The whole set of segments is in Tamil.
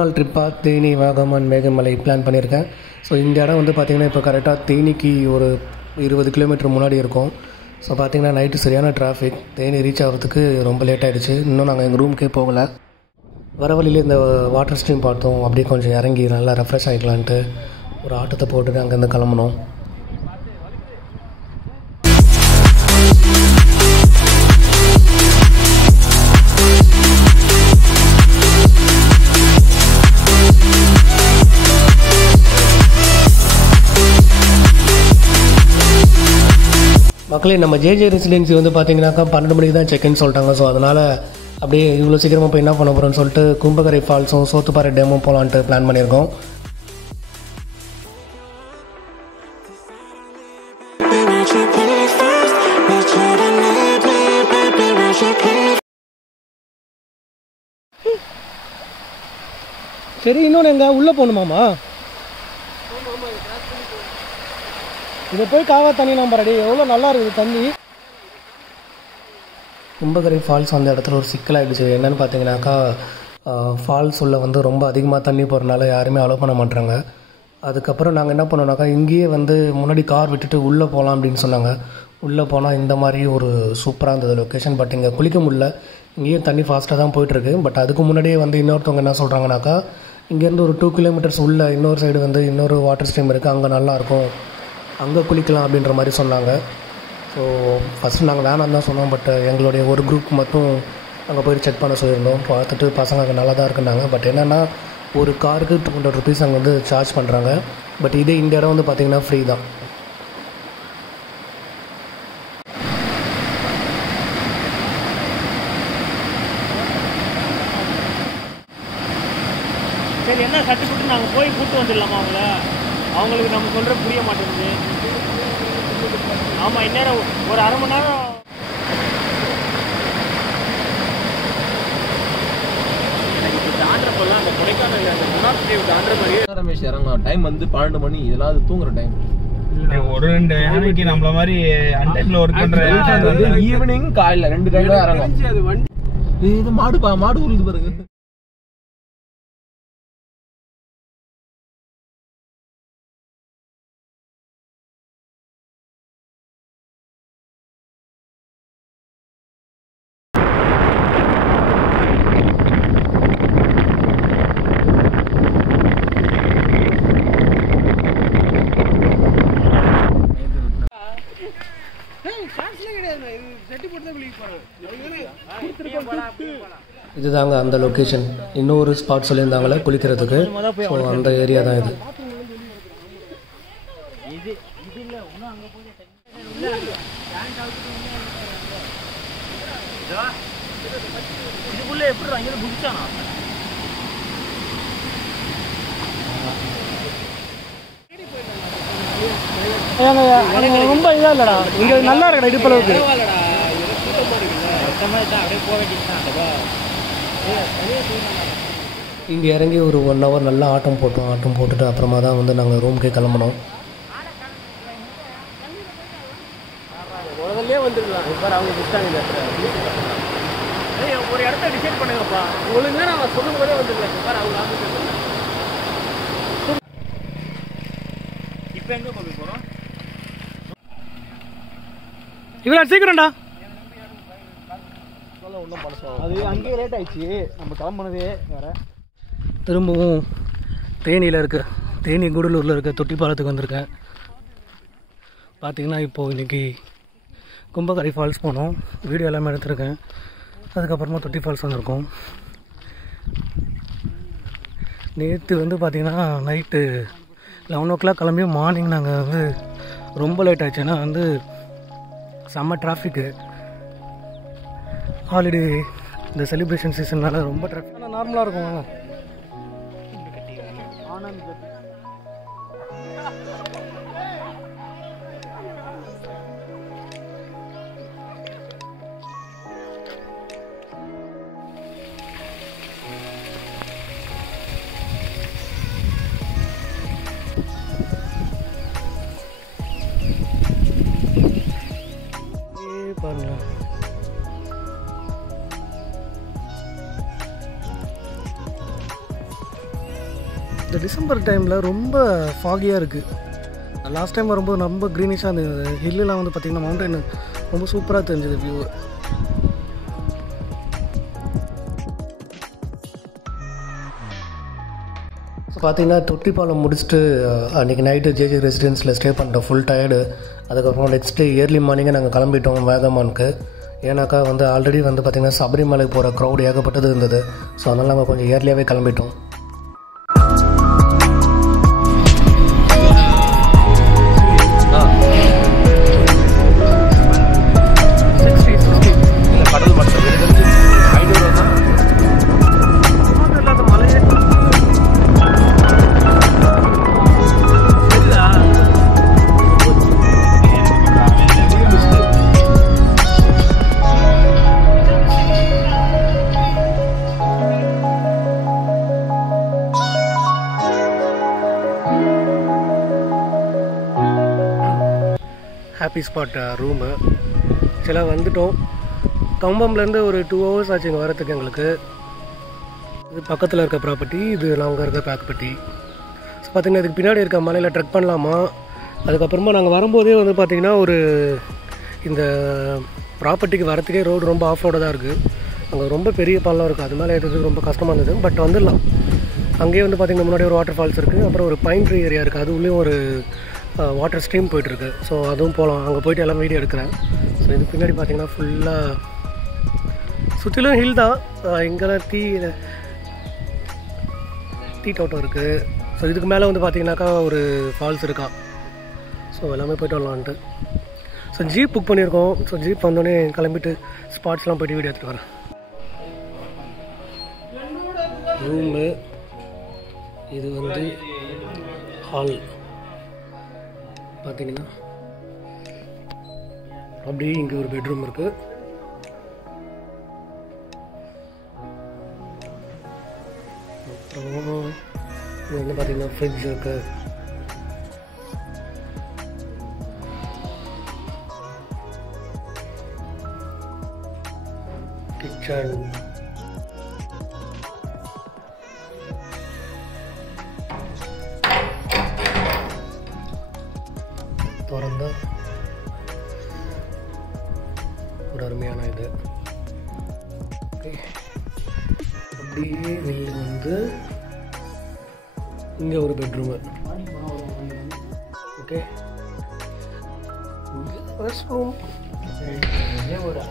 நாள் ட்ரிப்பாக தேனி, வாகமான், மேகமலை பிளான் பண்ணியிருக்கேன். ஸோ இந்த இடம் வந்து பார்த்திங்கன்னா இப்போ கரெக்டாக தேனிக்கு ஒரு 20 கிலோமீட்டர் முன்னாடி இருக்கும். ஸோ பார்த்திங்கன்னா நைட்டு சரியான டிராஃபிக். தேனி ரீச் ஆகிறதுக்கு ரொம்ப லேட் ஆகிடுச்சு. இன்னும் நாங்கள் எங்கள் ரூமுக்கே போகலை. வர வழியில் இந்த வாட்டர் ஸ்ட்ரீம் பார்த்தோம். அப்படியே கொஞ்சம் இறங்கி நல்லா ரெஃப்ரெஷ் ஆகிக்கலான்ட்டு ஒரு ஆட்டத்தை போட்டுட்டு அங்கேருந்து கிளம்பணும். மக்களே, நம்ம ஜேஜே ரெசிடென்சி வந்து பார்த்தீங்கன்னாக்கா 12 மணிக்கு தான் செக்இன் சொல்லிட்டாங்க. ஸோ அதனால் அப்படியே இவ்வளோ சீக்கிரமாக போய் என்ன பண்ண போகிறோன்னு சொல்லிட்டு கும்பகரை ஃபால்ஸும் சோத்துப்பாறை டேமும் போகலான்ட்டு பிளான் பண்ணியிருக்கோம். சரி, இன்னொன்று எங்கே உள்ளே போகணுமாம்மா? இதை போய் காவா தண்ணி நம்ம ரெடி. எவ்வளோ நல்லா இருக்குது தண்ணி. கும்பகரை ஃபால்ஸ் அந்த இடத்துல ஒரு சிக்கலாகிடுச்சு. என்னென்னு பார்த்தீங்கன்னாக்கா ஃபால்ஸ் உள்ள வந்து ரொம்ப அதிகமாக தண்ணி போகிறனால யாருமே அலோவ் பண்ண மாட்டாங்க. அதுக்கப்புறம் நாங்கள் என்ன பண்ணோம்னாக்கா இங்கேயே வந்து முன்னாடி கார் விட்டுட்டு உள்ளே போகலாம் அப்படின்னு சொன்னாங்க. உள்ளே போனால் இந்த மாதிரி ஒரு சூப்பராக இருந்தது லொக்கேஷன். பட் இங்கே குளிக்க முடியல. இங்கேயும் தண்ணி ஃபாஸ்ட்டாக தான் போயிட்டுருக்கு. பட் அதுக்கு முன்னாடியே வந்து இன்னொருத்தவங்க என்ன சொல்கிறாங்கனாக்கா இங்கேருந்து ஒரு 2 கிலோமீட்டர்ஸ் உள்ள இன்னொரு சைடு வந்து இன்னொரு வாட்டர் ஸ்ட்ரீம் இருக்குது, அங்கே நல்லாயிருக்கும், அங்கே குளிக்கலாம் அப்படின்ற மாதிரி சொன்னாங்க. ஸோ ஃபஸ்ட்டு நாங்கள் வேணாம் தான் சொன்னோம். பட் எங்களுடைய ஒரு குரூப் மட்டும் அங்கே போய் செக் பண்ண சொல்லியிருந்தோம். பார்த்துட்டு பசங்க அங்கே நல்லா தான் இருக்குன்னாங்க. பட் என்னென்னா ஒரு காருக்கு 200 ருபீஸ் அங்கே வந்து சார்ஜ் பண்ணுறாங்க. பட் இதே இந்த இடம் வந்து பார்த்திங்கன்னா ஃப்ரீ தான். சரி, என்ன சர்டிஃபிகேட் நாங்கள் போய் கூப்பிட்டு வந்துடலாமா அவங்களுக்கு நம்ம சொல்கிற புரிய மாட்டேங்குது. ஆமாம், இந்நேரம் ஒரு அரை மணி நேரம். தாண்டப்பெல்லாம் அந்த கொடைக்கானல் அந்த குணாத்தேவ் தாண்டுற மாதிரியே ரமேஷ் இறங்கலாம். டைம் வந்து 12 மணி. இதெல்லாம் அது தூங்குற டைம். ஒரு 2 யானைக்கு நம்மள மாதிரி அன்டைம்ல ஒர்க் பண்ற ஈவினிங் காலையில் 2 டைம் தான் இறங்கும். இது மாடு உருது பாருங்க. இதுதாங்க அந்த லொக்கேஷன். இன்னொரு ஸ்பாட் சொல்லியிருந்தாங்களே குளிக்கிறதுக்கு. ஸோ அந்த ஏரியா தான் இது. இதுக்குள்ள எப்படி அங்கே குடிச்சானா? ரொம்ப இதாக இல்லடா, இங்கே நல்லா இருக்கடா இடுப்பளவுக்கு. இங்கே இறங்கி ஒரு 1 ஹவர் நல்லா ஆட்டம் போட்டுட்டு அப்புறமா தான் வந்து நாங்கள் ரூமுக்கே கிளம்பினோம். முதல்ல வந்துருக்கலாம். இப்போ அவங்க குடிச்சாங்க. ஒரு இடத்த டிசைட் பண்ணுங்கப்பா. ஒழுங்கா நான் சொல்லும் போதே வந்துருக்கலாம். இப்போ அவங்க இப்போ எங்கே கொண்டு போகிறோம்? இவ்வளோ சீக்கிரம்டா. அது அங்கேயே லேட் ஆயிடுச்சு. நம்ம கிளம்புனதே வேறு. திரும்பவும் தேனி கூடலூரில் இருக்க தொட்டிப்பாலத்துக்கு வந்திருக்கேன். பார்த்திங்கன்னா இப்போது இன்றைக்கி கும்பகரை ஃபால்ஸ் போனோம். வீடியோ எல்லாமே எடுத்திருக்கேன். அதுக்கப்புறமா தொட்டி ஃபால்ஸ் வந்திருக்கோம். நேற்று வந்து பார்த்திங்கன்னா நைட்டு 11 o'clock கிளம்பி மார்னிங் நாங்கள் வந்து ரொம்ப லேட் ஆகிடுச்சு. ஏன்னா வந்து செம்ம டிராஃபிக்கு. ஹாலிடே இந்த செலிப்ரேஷன் சீசன்னால ரொம்ப டிராஃபிக். ஆனால் நார்மலாக இருக்கும். வாங்க. பாருங்க, டிசம்பர் டைமில் ரொம்ப ஃபாகியாக இருக்குது. லாஸ்ட் டைம் வரும்போது ரொம்ப க்ரீனிஷாக இருந்தது. ஹில்லாம் வந்து பார்த்திங்கன்னா மவுண்டன் ரொம்ப சூப்பராக தெரிஞ்சது வியூ. ஸோ பார்த்திங்கன்னா தொட்டிப்பாலம் முடிச்சுட்டு அன்றைக்கி நைட்டு ஜேஜே ரெசிடென்ஸில் ஸ்டே பண்ணிட்டோம். Full tired. அதுக்கப்புறம் நெக்ஸ்ட் டே ஏர்லி மார்னிங்கே நாங்கள் கிளம்பிட்டோம் வேகமானுக்கு. ஏன்னாக்கா வந்து ஆல்ரெடி வந்து பார்த்திங்கன்னா சபரிமலை போகிற க்ரௌட் ஏகப்பட்டது இருந்தது. ஸோ அதனால் நாங்கள் கொஞ்சம் ஏர்லியாகவே கிளம்பிட்டோம். ஹாப்பி ஸ்பாட் ரூமு ஆக்சுவலாக வந்துவிட்டோம். கம்பம்லேருந்து ஒரு 2 hours ஆச்சு இங்கே வரத்துக்கு எங்களுக்கு. இது பக்கத்தில் இருக்க ப்ராப்பர்ட்டி, இது நாங்கள் இருக்க ப்ராப்பர்ட்டி. ஸோ பார்த்திங்கன்னா இதுக்கு பின்னாடி இருக்க மலையில் ட்ரெக் பண்ணலாமா. அதுக்கப்புறமா நாங்கள் வரும்போதே வந்து பார்த்திங்கன்னா ஒரு இந்த ப்ராப்பர்ட்டிக்கு வரத்துக்கே ரோடு ரொம்ப ஆஃப் ரோடாக தான் இருக்குது. அங்கே ரொம்ப பெரிய பள்ளம் இருக்குது. அது மேலே ஏற்றுறதுக்கு ரொம்ப கஷ்டமாக இருந்தது. பட் வந்துடலாம். அங்கேயே வந்து பார்த்திங்கன்னா முன்னாடி ஒரு வாட்டர் ஃபால்ஸ் இருக்குது. அப்புறம் ஒரு பைன் ட்ரீ ஏரியா இருக்குது. அது உள்ளேயும் ஒரு வாட்டர் ஸ்ட்ரீம் போயிட்டுருக்கு. ஸோ அதுவும் போகலாம். அங்கே போய்ட்டு எல்லாம் வீடியோ எடுக்கிறேன். ஸோ இது பின்னாடி பார்த்திங்கன்னா ஃபுல்லாக சுற்றிலும் ஹில் தான். இங்கெல்லாம் டீ தோட்டம் இருக்குது. ஸோ இதுக்கு மேலே வந்து பார்த்திங்கனாக்கா ஒரு ஃபால்ஸ் இருக்கா. ஸோ எல்லாமே போய்ட்டு வரலான்ட்டு. ஸோ ஜீப் புக் பண்ணியிருக்கோம். ஸோ ஜீப் வந்தோடனே கிளம்பிட்டு ஸ்பாட்ஸ்லாம் போய்ட்டு வீடியோ எடுத்துகிட்டு வரேன். ரூமு இது வந்து ஹால் பார்த்தீங்கன்னா அப்படியே இங்கே ஒரு பெட்ரூம் இருக்குது. அப்புறம் இது வந்து பார்த்தீங்கன்னா ஃப்ரிட்ஜ் இருக்குது. கிச்சன், திறந்தா ஒரு அருமையான இது. ஓகே, அப்படியே வெளியில் வந்து இங்கே ஒரு பெட்ரூமு. Okay, rest room. ஒரு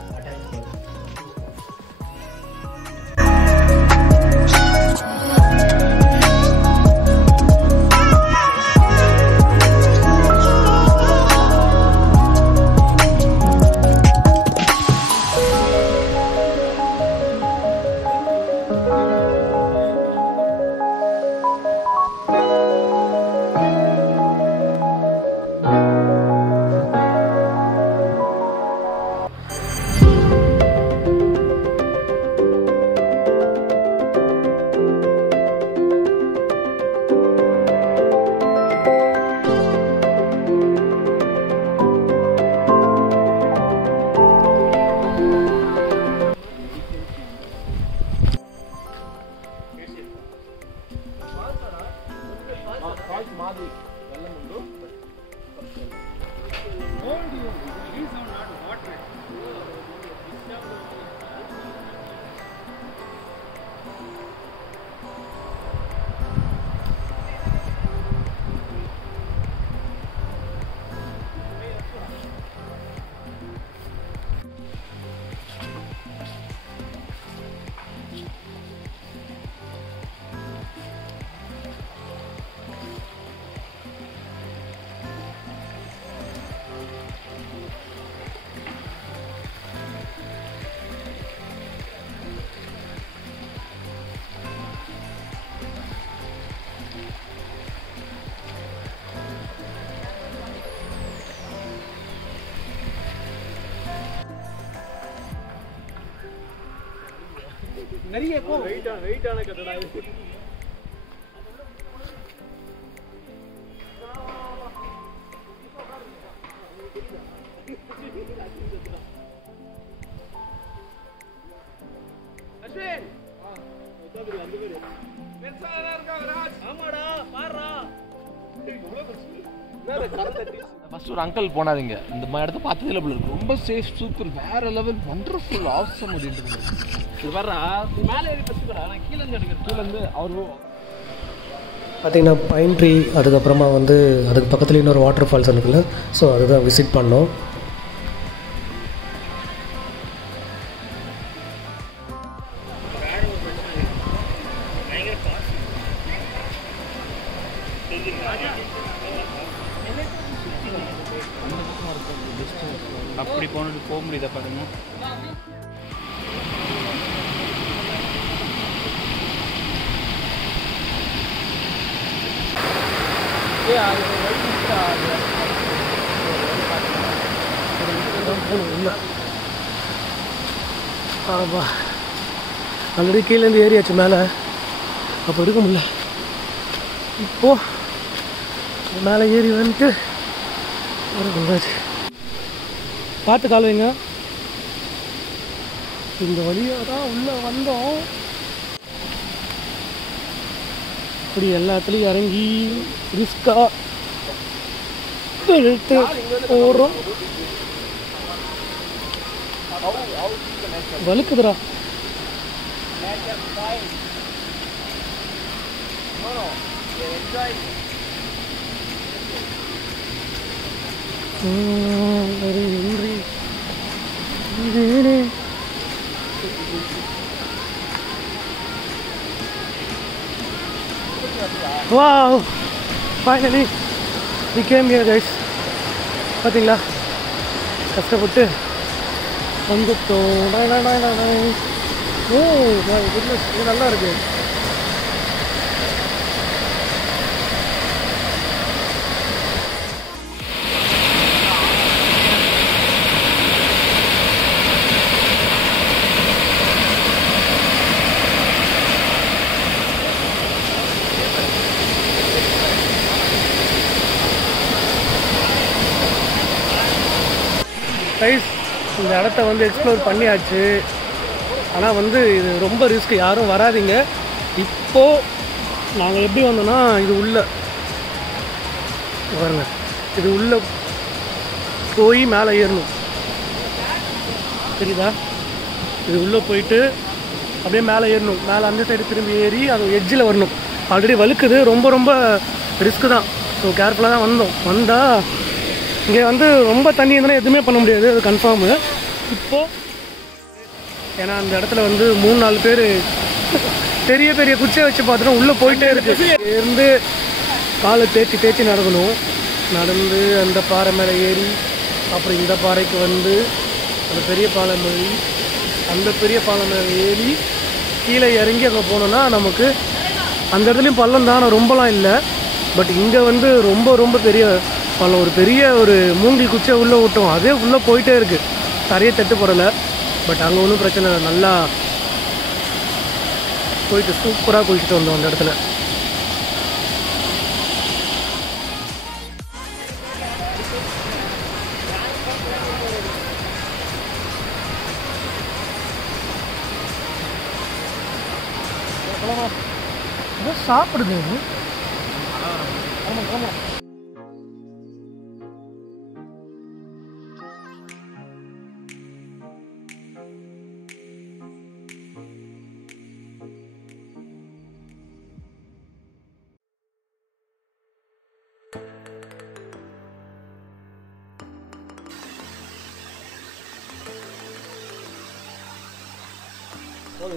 நிறைய வெயிட்டான கட்டடா இது. அஸ்வின் ஃபர்ஸ்ட் ஒரு அங்கிள் போனாதீங்க, இந்த மாதிரி இடத்த பார்த்ததே இல்லை. ரொம்ப சேஃப், சூப்பர், வேற லெவல், வண்டர்ஃபுல், ஆசம் அப்படின்ட்டு. இது வர்றா மேலே ஏறி பச்சுக்கிறா, நான் கீழே இருந்து எடுக்கிறேன். கீழே இருந்து அவரு பார்த்திங்கன்னா பைன் ட்ரீ, அதுக்கப்புறமா வந்து அதுக்கு பக்கத்தில் இன்னொரு வாட்டர் ஃபால்ஸ் இருக்குல்ல, ஸோ அதுதான் விசிட் பண்ணோம். அப்படி போனது போக முடியுதா பாருங்க. ஆல்ரெடி கீழேருந்து ஏறியாச்சு மேலே, அப்போ இருக்க முடியல. இப்போது மேலே ஏறி வந்துட்டு வந்தாச்சு. பார்த்து கால் வைங்க. இந்த வழியாக தான் உள்ளே வந்தோம். இப்படி எல்லாத்துலேயும் இறங்கி ரிஸ்காக எடுத்து ஓடுறோம். வலுக்குதுடா. Wow! Finally we came here guys. பார்த்தீங்களா, கஷ்டப்பட்டு வந்துட்டோம். ஓ மை குட்னஸ், இது நல்லா இருக்கு. கைஸ், இந்த இடத்த வந்து எக்ஸ்ப்ளோர் பண்ணியாச்சு. ஆனால் வந்து இது ரொம்ப ரிஸ்க், யாரும் வராதிங்க. இப்போது நாங்கள் எப்படி வந்தோன்னா, இது உள்ளே பாருங்க, இது உள்ளே போய் மேலே ஏறணும், தெரியுதா? இது உள்ளே போயிட்டு அப்படியே மேலே ஏறணும். மேலே அந்த சைடு திரும்பி ஏறி அது எட்ஜில் வரணும். ஆல்ரெடி வழுக்குது, ரொம்ப ரொம்ப ரிஸ்க்கு தான். ஸோ கேர்ஃபுல்லாக தான் வந்தோம். வந்தால் இங்கே வந்து ரொம்ப தண்ணி இருந்தாலும் எதுவுமே பண்ண முடியாது, அது கன்ஃபார்மு. இப்போது ஏன்னா அந்த இடத்துல வந்து 3-4 பேர் பெரிய பெரிய குச்சியை வச்சு பார்த்துட்டோம். உள்ளே போயிட்டே இருக்குது. இருந்து காலை தேய்ச்சி நடக்கணும். நடந்து அந்த பாறை மேலே ஏறி அப்புறம் இந்த பாறைக்கு வந்து அந்த பெரிய பாலம் ஏறி அந்த பெரிய பாலம் மேலே ஏறி கீழே இறங்கி அங்கே போனோன்னா நமக்கு அந்த இடத்துலையும் பள்ளம் தான், ரொம்பலாம் இல்லை. பட் இங்கே வந்து ரொம்ப ரொம்ப பெரிய பள்ளம். ஒரு பெரிய ஒரு மூங்கில் குச்சியை உள்ளே விட்டோம், அதே உள்ளே போயிட்டே இருக்குது. நிறைய தட்டு போடலை, பட் அங்கே ஒன்றும் பிரச்சனை இல்லை. நல்லா போயிட்டு சூப்பராக குளிச்சுட்டு வந்தோம் அந்த இடத்துல. சாப்பிடுது. ஆமாம் ஆமாம்.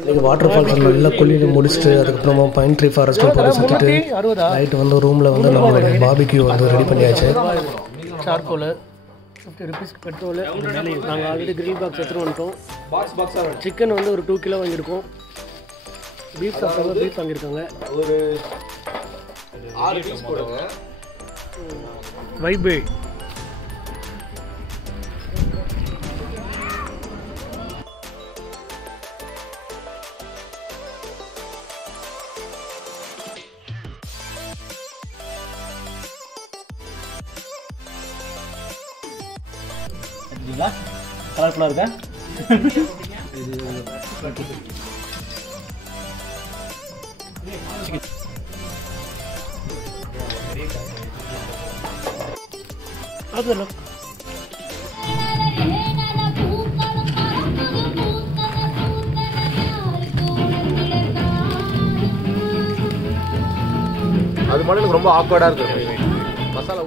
இன்றைக்கி வாட்டர் ஃபால்ஸ் நல்லா குளியில் முடிச்சுட்டு அதுக்கப்புறமா பைன் ட்ரீ ஃபாரஸ்ட்டும் போய் சுற்றிட்டு நைட்டு வந்து ரூமில் வந்து நம்மளோட பாபிக்யூ வந்து ரெடி பண்ணியாச்சு. Charcoal 50 rupees petrol. நாங்கள் ஆல்ரெடி கிரில் பாக்ஸ் எடுத்துகிட்டு வந்துட்டோம். சிக்கன் வந்து ஒரு 2 கிலோ வாங்கியிருக்கோம். பீஃப் சாப்பிட்டாங்க, பீஃப் வாங்கியிருக்காங்க. ஒரு 6 பீஸ் போடுங்க. வைபே கலர்ஃபுல்லாக இருக்கா? பக்கத்தில் அது மட்டும் எனக்கு ரொம்ப ஆக்வர்டாக இருக்குது மசாலா.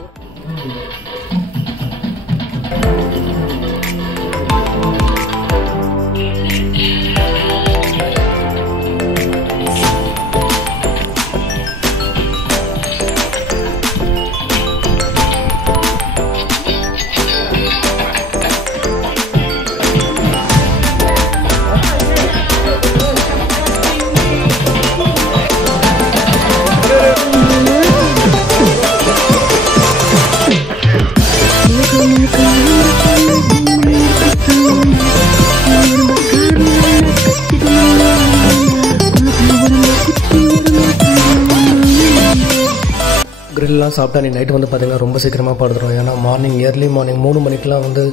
கிரில்லாம் சாப்பிட்டா நீ நைட்டு வந்து பார்த்தீங்கன்னா ரொம்ப சீக்கிரமாக படுத்துடும். ஏன்னா ஏர்லி மார்னிங் 3 மணிக்கெலாம் வந்து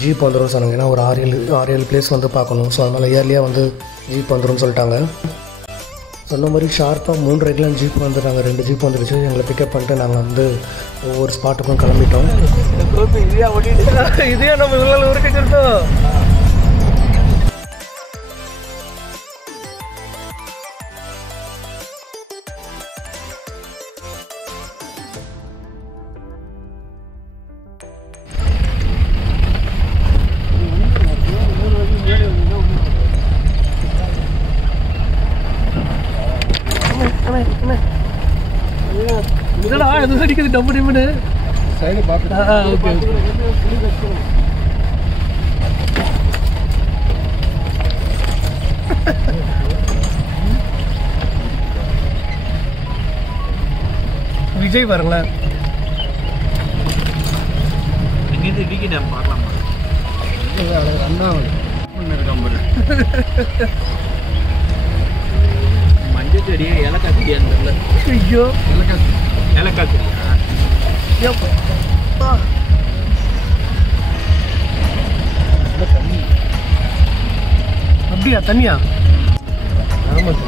ஜீப் வந்துடும் சொன்னாங்க. ஏன்னா ஒரு 6-7 பிளேஸ் வந்து பார்க்கணும். ஸோ அதனால் இயர்லியாக வந்து ஜீப் வந்துடும் சொல்லிட்டாங்க. சொன்ன மாதிரி ஷார்ப்பாக 3:30க்கெலாம் ஜீப் வந்துட்டாங்க. 2 ஜீப் வந்துடுச்சு. எங்களை பிக்கப் பண்ணிட்டு நாங்கள் வந்து ஒவ்வொரு ஸ்பாட்டுக்கும் கிளம்பிட்டோம். இதே நம்ம இவ்வளோ உருட்டிட்டோம். இதெல்லாம் எது அடிக்குது டப்பு டிம்முன்னு சைடு பார்த்து. ஓகே விஜய் பாருங்களேன். இங்கேருந்து டிகே டேம் பார்க்கலாமா? அண்ணா மஞ்சள் செடி ஏலக்காய் செடியான்னு தெரியல. ஐயோ ஏலக்காய் செடியா? அப்படியா? தண்ணியா? ஆமாம்.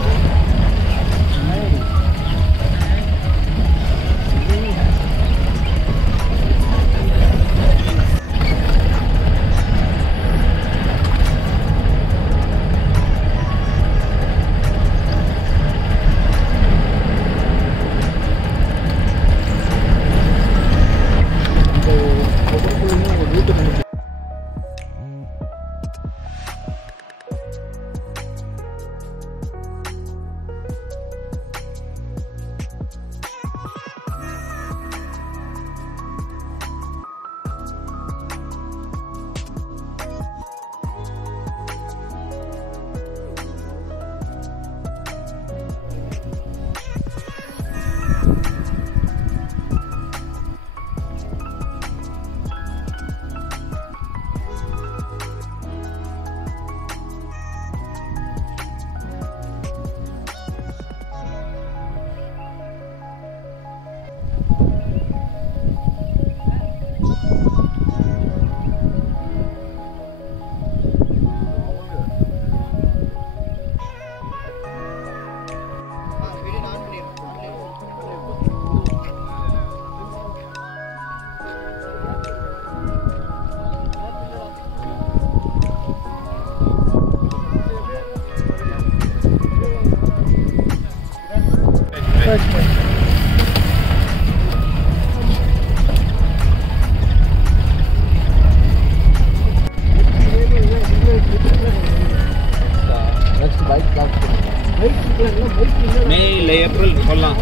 மே இல்லை ஏப்ரல் சொல்லலாம்.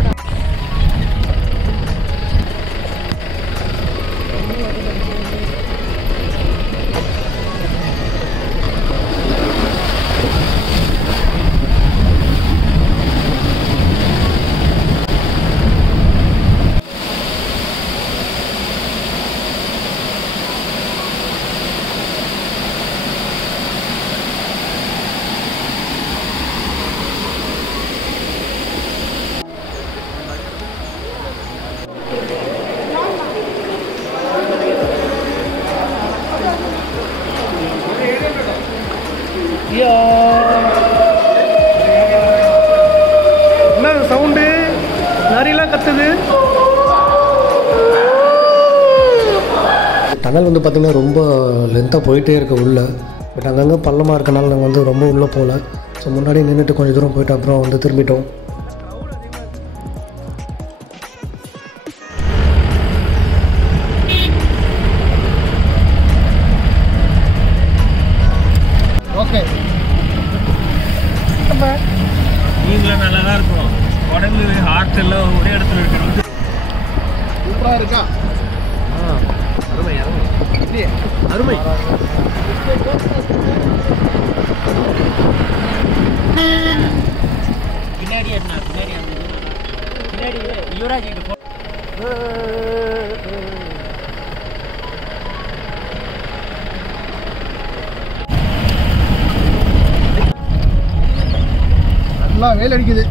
என்ன சவுண்டு? நரியெல்லாம் கத்துது. டனல் வந்து பார்த்திங்கன்னா ரொம்ப லென்த்தாக போயிட்டே இருக்குது உள்ளே. பட் அங்கங்கே பள்ளமாக இருக்கனால நாங்கள் வந்து ரொம்ப உள்ளே போகல. ஸோ முன்னாடி நின்றுட்டு கொஞ்சம் தூரம் போயிட்டு அப்புறம் வந்து திரும்பிட்டோம். ஓகே, நீங்களும் நல்லா தான் இருக்கும். உடம்பு ஹார்ட் எல்லாம் ஒரே இடத்துல இருக்கணும். சூப்பராக இருக்கா? அருமை அருமை இல்லையே, அருமை. பின்னாடி என்ன பின்னாடி யுவராஜ் நல்லா வெயில் அடிக்குது.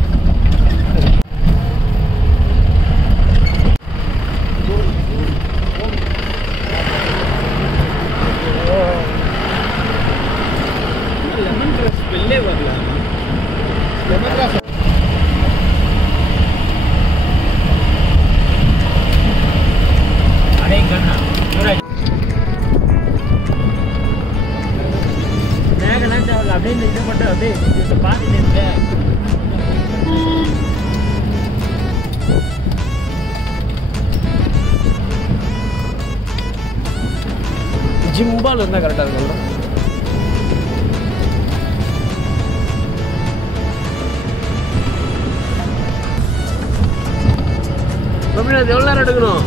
லெமன் கிராஸ் ஸ்மெல்லே வரல. லெமன் கிராஸ் அடே கண்ணா யுவராஜ் மேகலாம் தேவையில்ல. அப்படியே நின்று மட்டும் அப்படியே பார்த்துட்டு இருக்க. ஜிம்பால் இருந்தால் கரெக்டாக இருக்கும்ல. அது எவ்வளோ நேரம் எடுக்கணும்?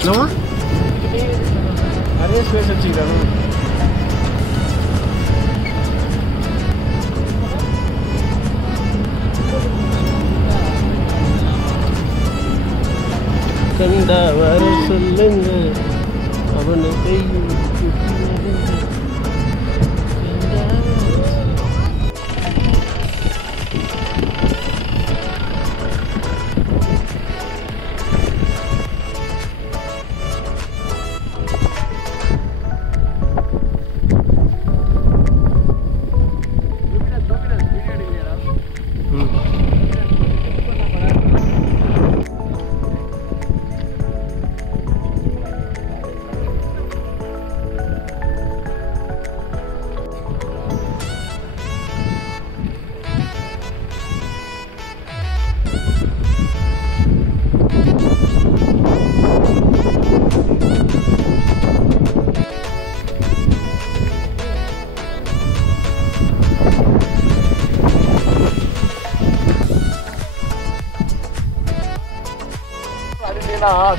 என்னம்மா நிறைய ஸ்பேஸ் வச்சுக்கிறாங்க. கண்டா வர சொல்லுங்க அவனை கையில்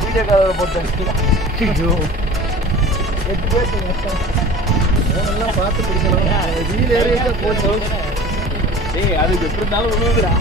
வீடியோ காலர் போட்டேன். 8 பேர் ஃபோனெல்லாம் பார்த்து பிடிக்கணும். வீல் ஏரியா போச்சு. ஏய் அது எப்படி இருந்தாலும் ஒன்றுடா.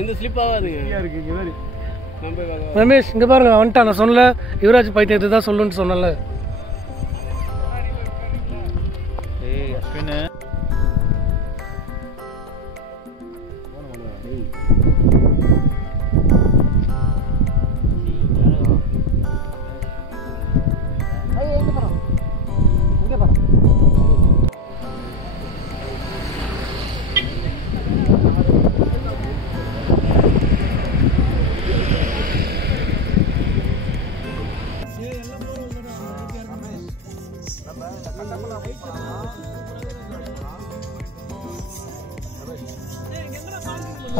இந்த ஸ்லிப் ஆகாது ரமேஷ் இங்கே பாருங்க வந்துட்டான். நான் சொன்னல யுவராஜ் பைத்தியத்தை தான் சொல்லுன்னு சொன்னல.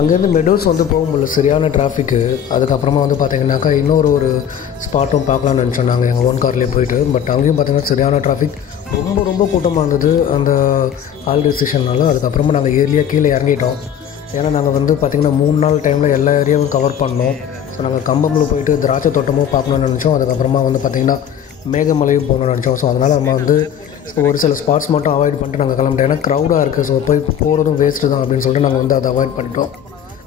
அங்கேருந்து மெடோஸ் வந்து போக முடியல, சரியான டிராஃபிக்கு. அதுக்கப்புறமா வந்து பார்த்திங்கனாக்கா இன்னொரு ஸ்பாட்டும் பார்க்கலான்னு நினச்சோம் நாங்கள் எங்கள் ஓன் கார்லேயே போயிட்டு. பட் அங்கேயும் பார்த்திங்கன்னா சரியான டிராஃபிக், ரொம்ப கூட்டமாக இருந்தது அந்த ஹாலிடே சீசன்னால். அதுக்கப்புறமா நாங்கள் ஏர்லியாக கீழே இறங்கிட்டோம். ஏன்னா நாங்கள் வந்து பார்த்திங்கன்னா 3 நாள் டைமில் எல்லா ஏரியாவும் கவர் பண்ணோம். ஸோ நாங்கள் கம்பமில் போயிட்டு திராட்சை தோட்டமும் பார்க்கணுன்னு நினச்சோம். அதுக்கப்புறமா வந்து பார்த்திங்கன்னா மேகமலையும் போகணும்னு நினச்சோம். ஸோ அதனால் நம்ம வந்து ஒரு சில ஸ்பாட்ஸ் மட்டும் அவாய்ட் பண்ணிட்டு நாங்கள் கிளம்பிட்டோம். ஏன்னா க்ரௌடாக இருக்குது, ஸோ போய் போகிறதும் வேஸ்ட்டு தான் அப்படின்னு சொல்லிட்டு நாங்கள் வந்து அதை அவாய்ட் பண்ணிட்டோம்.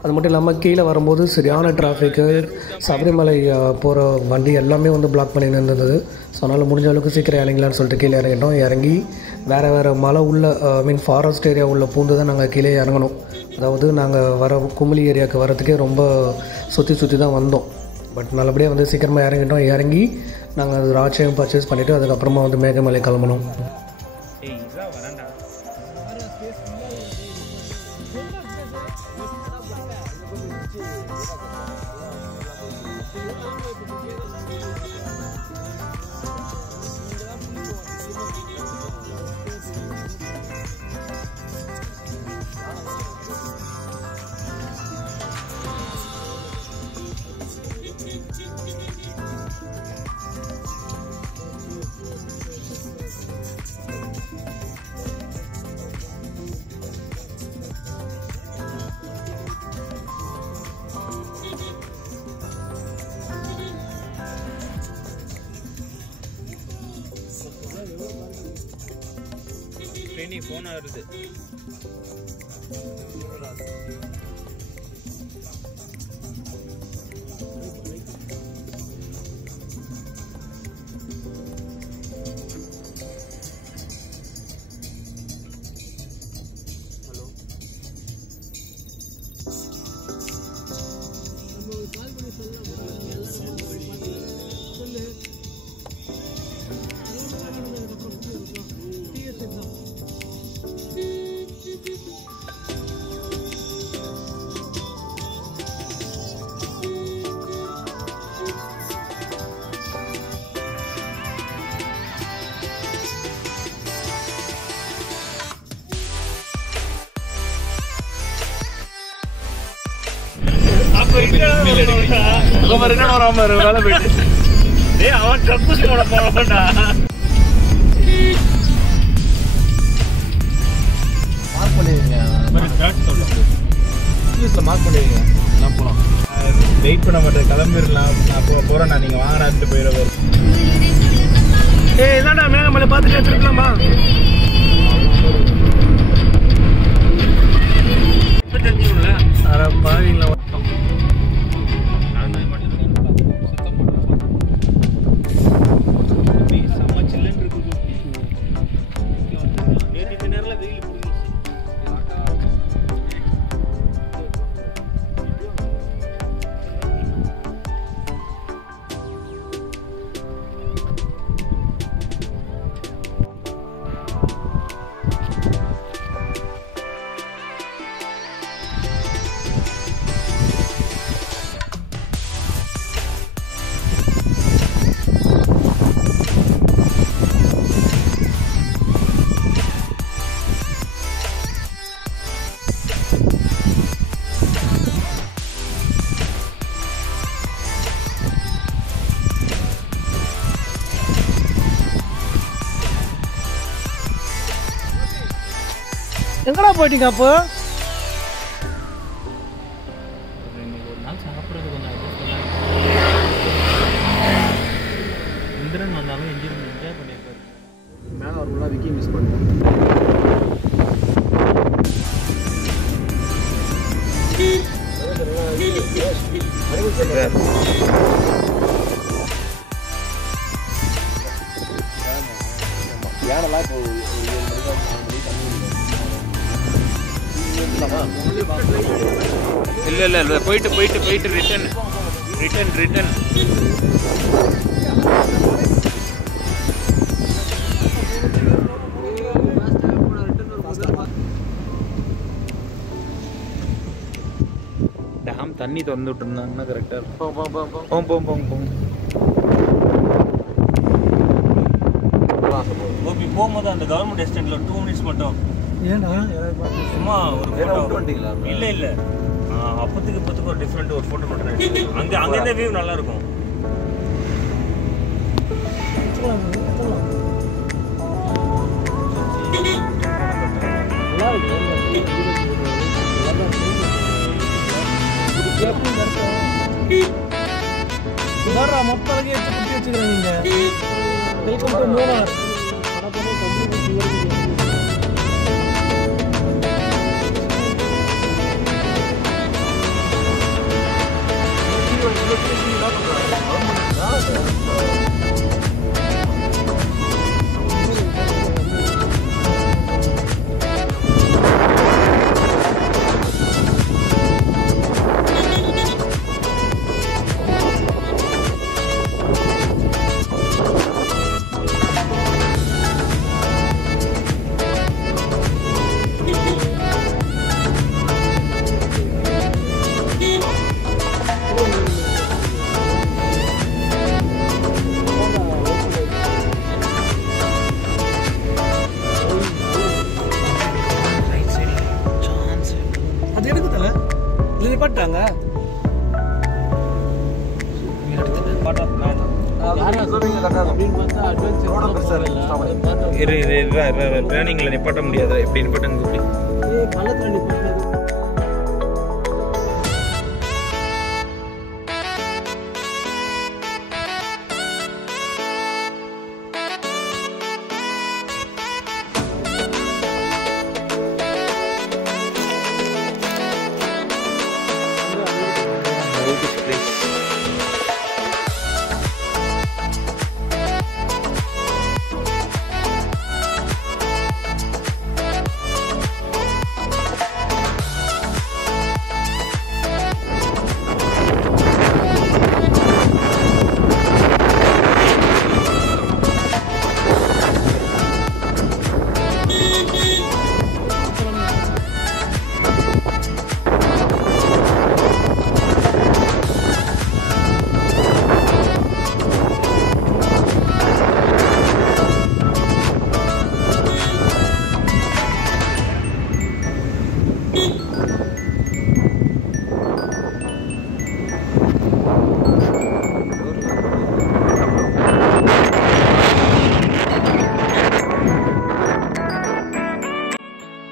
அது மட்டும் இல்லாமல் கீழே வரும்போது சரியான டிராஃபிக்கு, சபரிமலை போகிற வண்டி எல்லாமே வந்து பிளாக் பண்ணி இருந்தது. ஸோ அதனால் முடிஞ்ச அளவுக்கு சீக்கிரம் இறங்கலான்னு சொல்லிட்டு கீழே இறங்கிட்டோம். இறங்கி வேறு மலை உள்ள ஃபாரஸ்ட் ஏரியா உள்ள பூந்து தான் நாங்கள் கீழே இறங்கணும். அதாவது நாங்கள் வர குமிளி ஏரியாவுக்கு வரத்துக்கே ரொம்ப சுற்றி தான் வந்தோம். பட் நல்லபடியாக வந்து சீக்கிரமாக இறங்கிட்டோம். இறங்கி நாங்கள் திராட்சையும் பர்ச்சேஸ் பண்ணிவிட்டு அதுக்கப்புறமா வந்து மேகமலை கிளம்பணும். ஃபோன் வருது. அவன் கக்கூஸ் போட போறா மார்க் பண்ணிடுங்க. மார்க் பண்ணிடுங்க. நான் போகலாம். வெயிட் பண்ண மாட்டேன், கிளம்பிடலாம். நான் போகிறேன். நான் நீங்கள் வாங்கினாட்டு போயிடுவோம். என்னடா மேகமலை பார்த்துட்டு வச்சுருக்கலாமா? இப்போ தெரிஞ்சுக்கல. அரை பாவிங்களா எங்கடா போயிட்டீங்க அப்போ? ஒரு நாள் சாப்பிட்றது கொஞ்சம் இந்திரன் வந்தாலும் என்ஜாய் பண்ணியிருப்பாரு. மேலே வரும்போது விக்கி மிஸ் பண்ணுறேன். போகலாமா? இல்லை போயிட்டு ரிட்டன் டேம் தண்ணி திறந்து விட்டுருந்தாங்கன்னா கரெக்டாக இருக்கும். போம் கோபி போகும்போது அந்த கவர்மெண்ட் எஸ்டேட்ல 2 மினிட்ஸ் மட்டும் சும்மா ஒரு இல்லை அப்பத்துக்கு ஒரு டிஃப்ரெண்ட் ஒரு ஃபோட்டோ மட்டும் அங்கே இருந்த வியூ நல்லா இருக்கும். மொத்தம் வச்சுக்கிறீங்க. Welcome to Munnar. நிப்பாட்டாங்க. ட்ரைனிங்ல நிப்பாட்ட முடியாது. எப்படி நிப்பாட்டுங்க?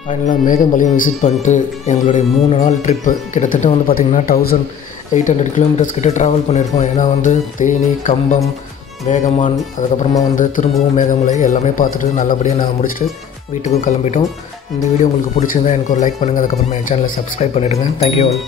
ஃபைனலாக மேகமலையும் விசிட் பண்ணிட்டு எங்களுடைய 3 நாள் ட்ரிப்பு கிட்டத்தட்ட வந்து பார்த்திங்கன்னா 1800 கிலோமீட்டர்ஸ் கிட்ட ட்ராவல் பண்ணியிருக்கோம். ஏன்னா வந்து தேனி, கம்பம், மேகமான், அதுக்கப்புறமா வந்து திரும்பவும் மேகமலை எல்லாமே பார்த்துட்டு நல்லபடியாக நாங்கள் முடிச்சுட்டு வீட்டுக்கும் கிளம்பிட்டோம். இந்த வீடியோ உங்களுக்கு பிடிச்சிருந்தா எனக்கு ஒரு லைக் பண்ணுங்கள். அதுக்கப்புறமா என் சேனலை சப்ஸ்கிரைப் பண்ணிவிடுங்க. Thank you all.